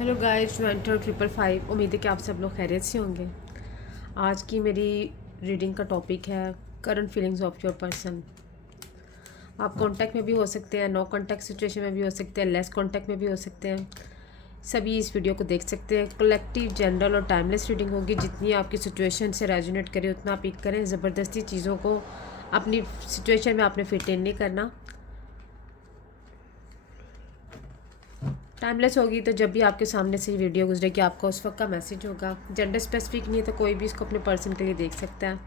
Hello guys, to enter 555। उम्मीद है कि आप सब लोग खैरियत से होंगे। आज की मेरी रीडिंग का टॉपिक है current feelings of your person. आप कांटेक्ट में भी हो सकते हैं, नो कांटेक्ट सिचुएशन में भी हो सकते हैं, लेस कांटेक्ट में भी हो सकते हैं। सभी इस वीडियो को देख सकते हैं। कलेक्टिव, जनरल और टाइमलेस रीडिंग होगी। जितनी आपकी सिचुएशन से रेजोनेट करे उतना पिक करें। ज़बरदस्ती चीज़ों को अपनी सिचुएशन में आपने फिट इन नहीं करना। टाइमलेस होगी तो जब भी आपके सामने से वीडियो गुजरेगी आपको उस वक्त का मैसेज होगा। जेंडर स्पेसिफिक नहीं है तो कोई भी इसको अपने पर्सन के लिए देख सकता है।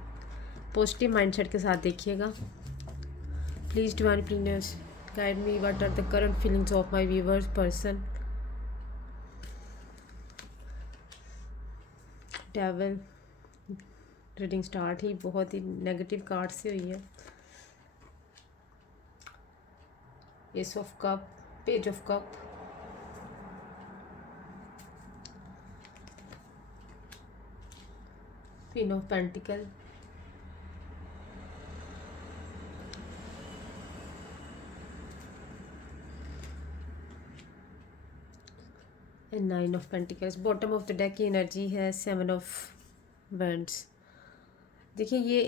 पॉजिटिव माइंडसेट के साथ देखिएगा। Please divine planners guide me, what are the current feelings of my viewers person. Devil. Reading start ही बहुत ही नेगेटिव कार्ड से हुई है। Ace of cups, page of cups, queen of pentacle, and 9 of pentacles. Bottom of the deck की energy है 7 of wands. देखिए, ये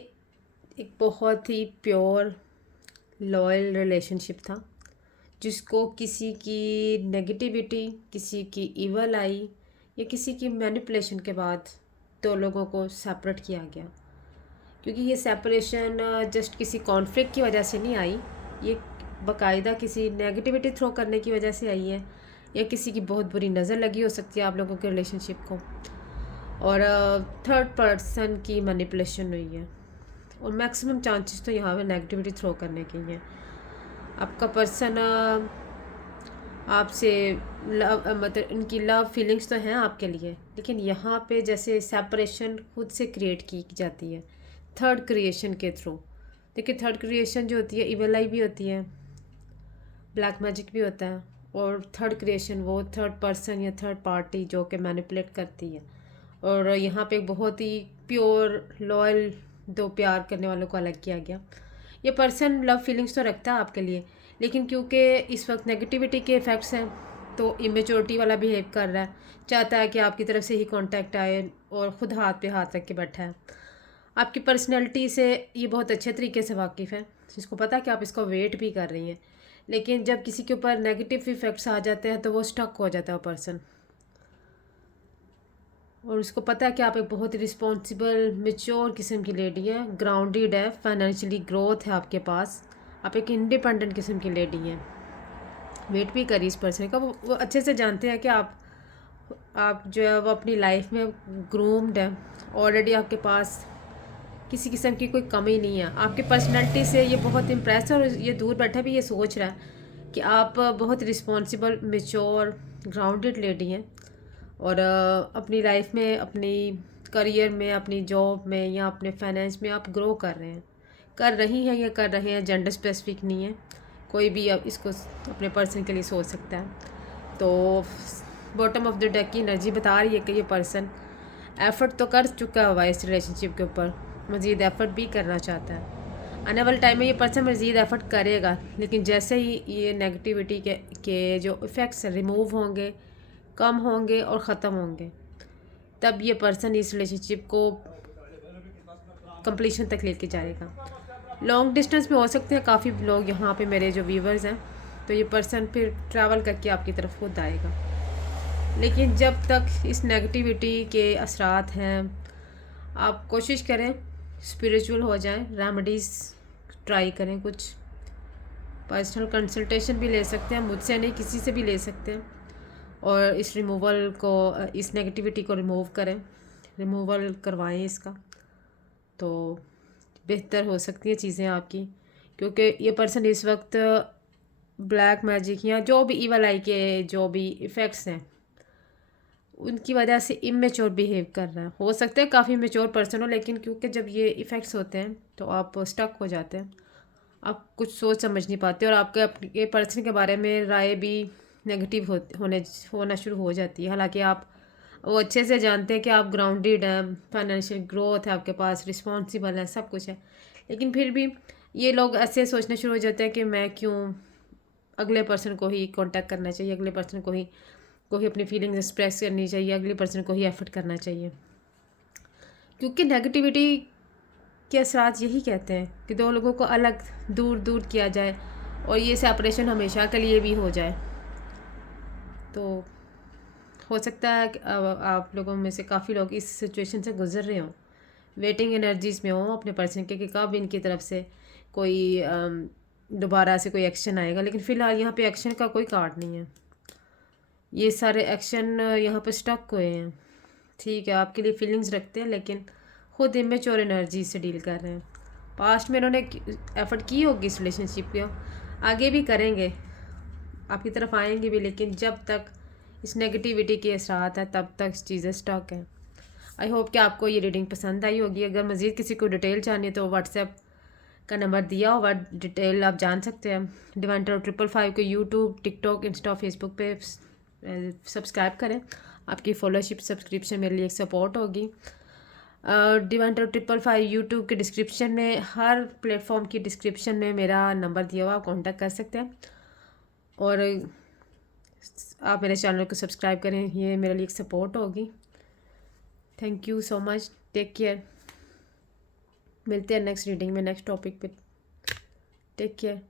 एक बहुत ही प्योर लॉयल रिलेशनशिप था जिसको किसी की नेगेटिविटी, किसी की इवल आई या किसी की मैनिपुलेशन के बाद दो लोगों को सेपरेट किया गया। क्योंकि ये सेपरेशन जस्ट किसी कॉन्फ्लिक्ट की वजह से नहीं आई, ये बाकायदा किसी नेगेटिविटी थ्रो करने की वजह से आई है, या किसी की बहुत बुरी नज़र लगी हो सकती है आप लोगों के रिलेशनशिप को, और थर्ड पर्सन की मैनिपुलेशन हुई है। और मैक्सिमम चांसेस तो यहाँ पे नेगेटिविटी थ्रो करने के ही हैं। आपका पर्सन आपसे लव, मतलब इनकी लव फीलिंग्स तो हैं आपके लिए, लेकिन यहाँ पे जैसे सेपरेशन खुद से क्रिएट की जाती है थर्ड क्रिएशन के थ्रू। देखिए, थर्ड क्रिएशन जो होती है इवल आई भी होती है, ब्लैक मैजिक भी होता है, और थर्ड क्रिएशन वो थर्ड पर्सन या थर्ड पार्टी जो कि मैनिपुलेट करती है। और यहाँ पे एक बहुत ही प्योर लॉयल दो प्यार करने वालों को अलग किया गया। ये पर्सन लव फीलिंग्स तो रखता है आपके लिए, लेकिन क्योंकि इस वक्त नेगेटिविटी के इफ़ेक्ट्स हैं तो इमेच्योरिटी वाला बिहेव कर रहा है। चाहता है कि आपकी तरफ से ही कांटेक्ट आए और ख़ुद हाथ पे हाथ रख के बैठा है। आपकी पर्सनैलिटी से ये बहुत अच्छे तरीके से वाकिफ़ है, जिसको पता है कि आप इसको वेट भी कर रही हैं। लेकिन जब किसी के ऊपर नेगेटिव इफ़ेक्ट्स आ जाते हैं तो वो स्टक हो जाता है वो पर्सन, और उसको पता है कि आप एक बहुत ही रिस्पॉन्सिबल मेच्योर किस्म की लेडी है, ग्राउंडेड है, फाइनेंशियली ग्रोथ है आपके पास, आप एक इंडिपेंडेंट किस्म की लेडी हैं। वेट भी करी इस पर्सन का। वो अच्छे से जानते हैं कि आप जो है वो अपनी लाइफ में ग्रूम्ड है ऑलरेडी। आपके पास किसी किस्म की कोई कमी नहीं है। आपकी पर्सनैलिटी से ये बहुत इम्प्रेस है, और ये दूर बैठा भी ये सोच रहा है कि आप बहुत रिस्पॉन्सिबल, मेच्योर, ग्राउंडेड लेडी हैं, और अपनी लाइफ में, अपनी करियर में, अपनी जॉब में या अपने फाइनेंस में आप ग्रो कर रहे हैं, कर रही हैं या कर रहे हैं। जेंडर स्पेसिफिक नहीं है, कोई भी अब इसको अपने पर्सन के लिए सोच सकता है। तो बॉटम ऑफ द डेक की एनर्जी बता रही है कि ये पर्सन एफ़र्ट तो कर चुका हुआ है इस रिलेशनशिप के ऊपर, मज़ीद एफ़र्ट भी करना चाहता है। आने वाले टाइम में ये पर्सन मज़ीद एफ़र्ट करेगा, लेकिन जैसे ही ये नेगेटिविटी के जो इफ़ेक्ट्स रिमूव होंगे, कम होंगे और ख़त्म होंगे, तब ये पर्सन इस रिलेशनशिप को कंप्लीशन तक लेके जाएगा। लॉन्ग डिस्टेंस में हो सकते हैं काफ़ी लोग यहाँ पे मेरे जो व्यूवर्स हैं, तो ये पर्सन फिर ट्रैवल करके आपकी तरफ खुद आएगा। लेकिन जब तक इस नेगेटिविटी के असरात हैं, आप कोशिश करें स्पिरिचुअल हो जाएं, रेमेडीज़ ट्राई करें, कुछ पर्सनल कंसल्टेशन भी ले सकते हैं, मुझसे नहीं किसी से भी ले सकते हैं, और इस रिमूवल को, इस नेगेटिविटी को रिमूव करें, रिमूवल करवाएं इसका, तो बेहतर हो सकती हैं चीज़ें आपकी। क्योंकि ये पर्सन इस वक्त ब्लैक मैजिक या जो भी ईवल आई के जो भी इफ़ेक्ट्स हैं उनकी वजह से इमेच्योर बिहेव कर रहा है। हो सकता है काफ़ी मेच्योर पर्सन हो, लेकिन क्योंकि जब ये इफ़ेक्ट्स होते हैं तो आप स्टक हो जाते हैं, आप कुछ सोच समझ नहीं पाते, और आपके अपने पर्सन के बारे में राय भी नेगेटिव होना शुरू हो जाती है। हालांकि आप वो अच्छे से जानते हैं कि आप ग्राउंडेड हैं, फाइनेंशियल ग्रोथ है आपके पास, रिस्पॉन्सिबल है, सब कुछ है, लेकिन फिर भी ये लोग ऐसे सोचना शुरू हो जाते हैं कि मैं क्यों, अगले पर्सन को ही कांटेक्ट करना चाहिए, अगले पर्सन को ही को ही अपनी फीलिंग्स एक्सप्रेस करनी चाहिए, अगले पर्सन को ही एफर्ट करना चाहिए, क्योंकि नेगेटिविटी के असरात यही कहते हैं कि दो लोगों को अलग दूर दूर किया जाए और ये सेपरेशन हमेशा के लिए भी हो जाए। तो हो सकता है कि आप लोगों में से काफ़ी लोग इस सिचुएशन से गुजर रहे हों, वेटिंग एनर्जीज़ में हों अपने पर्सन के कि कब इनकी तरफ से कोई दोबारा से कोई एक्शन आएगा। लेकिन फ़िलहाल यहाँ पे एक्शन का कोई कार्ड नहीं है, ये सारे एक्शन यहाँ पे स्टक हुए हैं। ठीक है, आपके लिए फीलिंग्स रखते हैं लेकिन खुद इमेच्योर एनर्जी से डील कर रहे हैं। पास्ट में इन्होंने एफर्ट की होगी इस रिलेशनशिप को, आगे भी करेंगे, आपकी तरफ आएंगे भी, लेकिन जब तक इस नेगेटिविटी के असरात है तब तक चीज़ें स्टक हैं। आई होप कि आपको ये रीडिंग पसंद आई होगी। अगर मज़ीद किसी को डिटेल चाहिए तो व्हाट्सएप का नंबर दिया होगा, डिटेल आप जान सकते हैं। डिवाइन टैरो 555 को यूट्यूब, टिकटॉक, इंस्टा, फेसबुक पे सब्सक्राइब करें। आपकी फॉलोशिप सब्सक्रिप्शन मेरे लिए एक सपोर्ट होगी। डिवाइन टैरो 555 यूट्यूब के डिस्क्रिप्शन में, हर प्लेटफॉर्म की डिस्क्रिप्शन में मेरा नंबर दिया हुआ, आप कॉन्टैक्ट कर सकते हैं। और आप मेरे चैनल को सब्सक्राइब करें, ये मेरे लिए एक सपोर्ट होगी। Thank you so much, take care. मिलते हैं नेक्स्ट रीडिंग में, नेक्स्ट टॉपिक पे। Take care.